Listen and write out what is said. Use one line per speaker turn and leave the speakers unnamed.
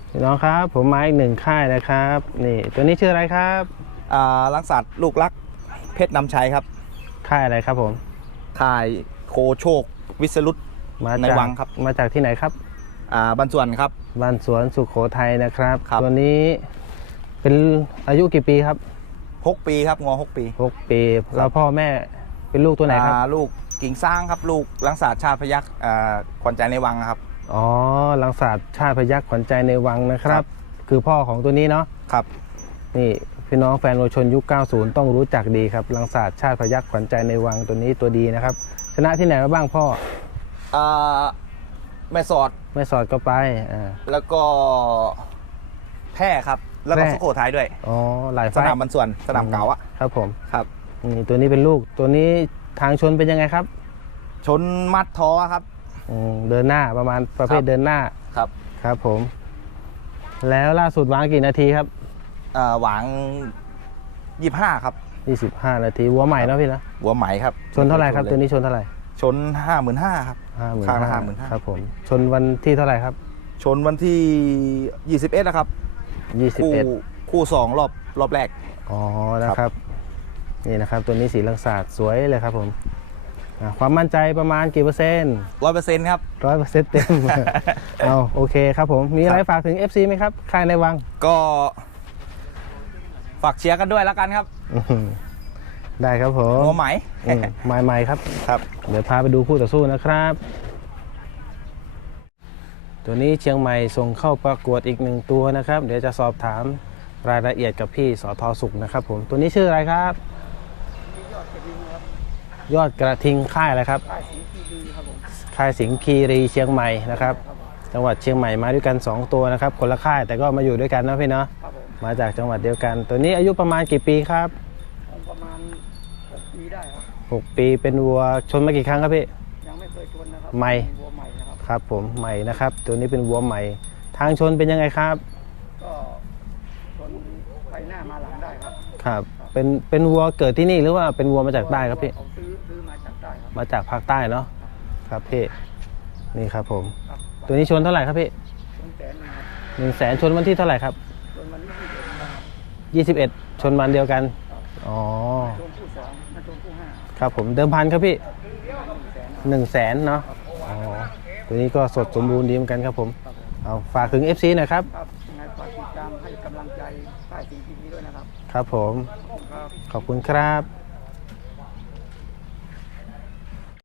พี่น้องครับผมมาอีกหนึ่งค่ายนะครับนี่ตัวนี้ชื่ออะไรครับ
ลังสัตว์ลูกรักเพชรนำชัยครับ
ค่ายอะไรครับผม
ค่ายโคโชควิสรุตในวังครับ
มาจากที่ไหนครับ
บ้านส่วนครับ
บ้านสวนสุโขทัยนะครับ
ครับ
ตัวนี้เป็นอายุกี่ปีครับ
6 ปีครับงอ6 ปี
6 ปีแล้วพ่อแม่เป็นลูกตัวไหนครับ
ลูกกิ่งสร้างครับลูกลังสัตว์ชาติพยัคฆ์ขวัญใจในวังครับ
อ๋อลังศาสตร์ชาติพยัคฆ์ขวัญใจในวังนะครับคือพ่อของตัวนี้เนาะ
ครับ
นี่พี่น้องแฟนวัวชนยุค 90 ต้องรู้จักดีครับลังศาสตร์ชาติพยัคฆ์ขวัญใจในวังตัวนี้ตัวดีนะครับชนะที่ไหนมาบ้างพ่อ
แม่สอด
ก็ไป
แล้วก็แพร่ครับแล้วก็สุโขทัยด้วย
อ๋อหลายไฟ
สนามบ้านส่วนสนามเก่าอะ
ครับผม
ครับ
นี่ตัวนี้เป็นลูกตัวนี้ทางชนเป็นยังไงครับ
ชนมัดท้อครับ
เดินหน้าประมาณประเภทเดินหน้า
ครับ
ครับผมแล้วล่าสุดวางกี่นาทีครับ
หวาง25ครับ
25 นาทีวัวใหม่เนาะพี่นะ
หัวไหมครับ
ชนเท่าไหร่ครับตัวนี้ชนเท่าไหร่
ชน 55,000ครับค่าละ55,000
ครับผมชนวันที่เท่าไหร่ครับ
ชนวันที่21นะครับ
21
คู่2รอบแรก
อ๋อนะครับนี่นะครับตัวนี้สีลังศาสตร์สวยเลยครับผมความมั่นใจประมาณกี่เปอร์เซ็นต์
100%ครับ
100%เต็ม เอาโอเคครับผมมีอะไรฝากถึง FC ไหมครับค่ายในวัง
ก็ฝากเชียร์กันด้วยแล้วกันครับ
ได้ครับผม
หัวไหม
ใหม่ครับ
ครับ
เดี๋ยวพาไปดูคู่ต่อสู้นะครับตัวนี้เชียงใหม่ส่งเข้าประกวดอีก1 ตัวนะครับเดี๋ยวจะสอบถามรายละเอียดกับพี่สท.สุขนะครับผมตัวนี้ชื่ออะไรครับยอดกระทิงค่ายอะไรครับค่ายสิงห์คีรีเชียงใหม่นะครับจังหวัดเชียงใหม่มาด้วยกัน2 ตัวนะครับคนละค่ายแต่ก็มาอยู่ด้วยกันนะพี่เนาะมาจากจังหวัดเดียวกันตัวนี้อายุประมาณกี่ปีครับ
ประมาณ6 ปีได้ครับ
6 ปีเป็นวัวชนมากี่ครั้งครับพี่
ยังไม่เคยชนนะครับ
ใหม่
วัวใหม่นะครับ
ครับผมใหม่นะครับตัวนี้เป็นวัวใหม่ทางชนเป็นยังไงครับ
ก็ชนไปหน้ามาหลังได้ครับ
ครับเป็นวัวเกิดที่นี่หรือว่าเป็นวัวมาจากใต้ครับพี่
ซื้อมาจากใต้ครับ
มาจากภาคใต้เนาะครับพี่นี่ครับผมตัวนี้ชนเท่าไหร่ครับพี่100,000ชนวันที่เท่าไหร่ครับ
ชนวัน
21
ที่
ชนวันเดียวกันอ๋อ
ชนคู่2มาชนคู่5
ครับผมเดิมพันครับพี่100,000เนาะอ๋อตัวนี้ก็สดสมบูรณ์ดีเหมือนกันครับผมเอาฝากถึง FC หน่อยครับ
ยังไงฝากติดตามให้กำลังใจป้ายสีทีวีด้วยนะครับ
ครับผมขอบคุณครับ